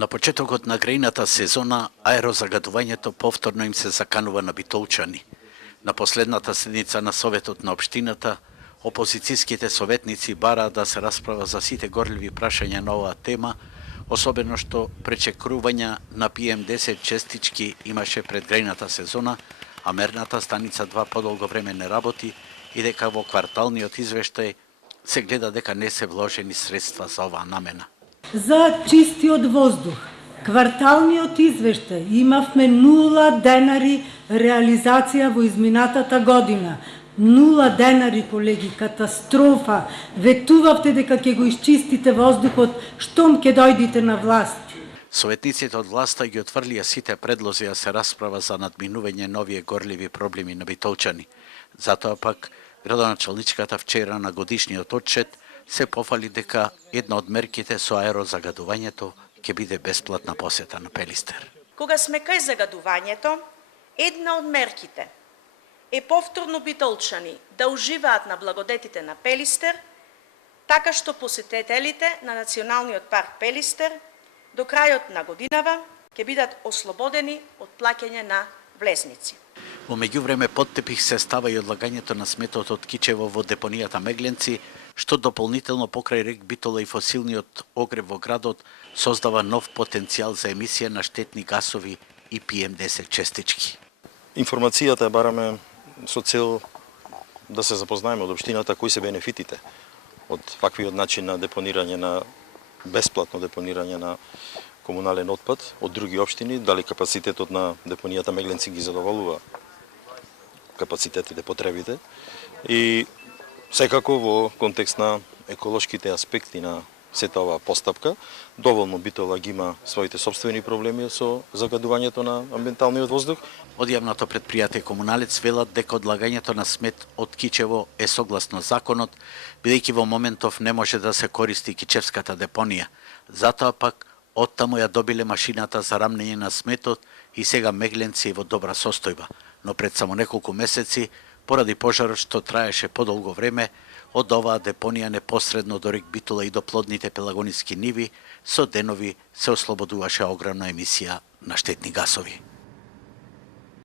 На почетокот на грејната сезона, аерозагадувањето повторно им се заканува на битолчани. На последната седница на Советот на општината, опозицијските советници бараат да се расправа за сите горливи прашања на оваа тема, особено што пречекрувања на PM10 честички имаше пред грејната сезона, а мерната станица 2 подолго време не работи и дека во кварталниот извештај се гледа дека не се вложени средства за оваа намена. За чистиот воздух, кварталниот извештај имавме 0 денари реализација во изминатата година. 0 денари, колеги, катастрофа. Ветувавте дека ќе го изчистите воздухот штом ќе дојдите на власт. Советниците од власта ги отврлија сите предлози да се расправа за надминување на овие горливи проблеми на битолчани. Затоа пак градоначалничката вчера на годишниот отчет се пофали дека една од мерките со аерозагадувањето ќе биде бесплатна посета на Пелистер. Кога сме кај загадувањето, една од мерките е повторно битолчани да уживаат на благодетите на Пелистер, така што посетителите на Националниот парк Пелистер до крајот на годинава ќе бидат ослободени од плаќање на влезници. Во меѓувреме под тепих се става и одлагањето на сметот од кичево во депонијата Мегленци, што дополнително покрај рек Битола и фосилниот огрев во градот создава нов потенцијал за емисија на штетни гасови и PM10 честички. Информацијата ја бараме со цел да се запознаеме од општината кои се бенефитите од ваквиот начин на депонирање на бесплатно депонирање на комунален отпад од други општини, дали капацитетот на депонијата Мегленци ги задоволува капацитетите, потребите и секако во контекст на еколошките аспекти на сета оваа постапка, доволно Битола ги има своите собствени проблеми со загадувањето на амбиенталниот воздух. Од јавното предпријатие Комуналец велат дека одлагањето на смет од кичево е согласно законот, бидејќи во моментов не може да се користи кичевската депонија. Затоа пак оттаму ја добиле машината за рамнење на сметот и сега Мегленци е во добра состојба, но пред само неколку месеци, поради пожарот што траеше подолго време, од оваа депонија непосредно до рек Битола и до плодните пелагониски ниви, со денови се ослободуваше огромна емисија на штетни гасови.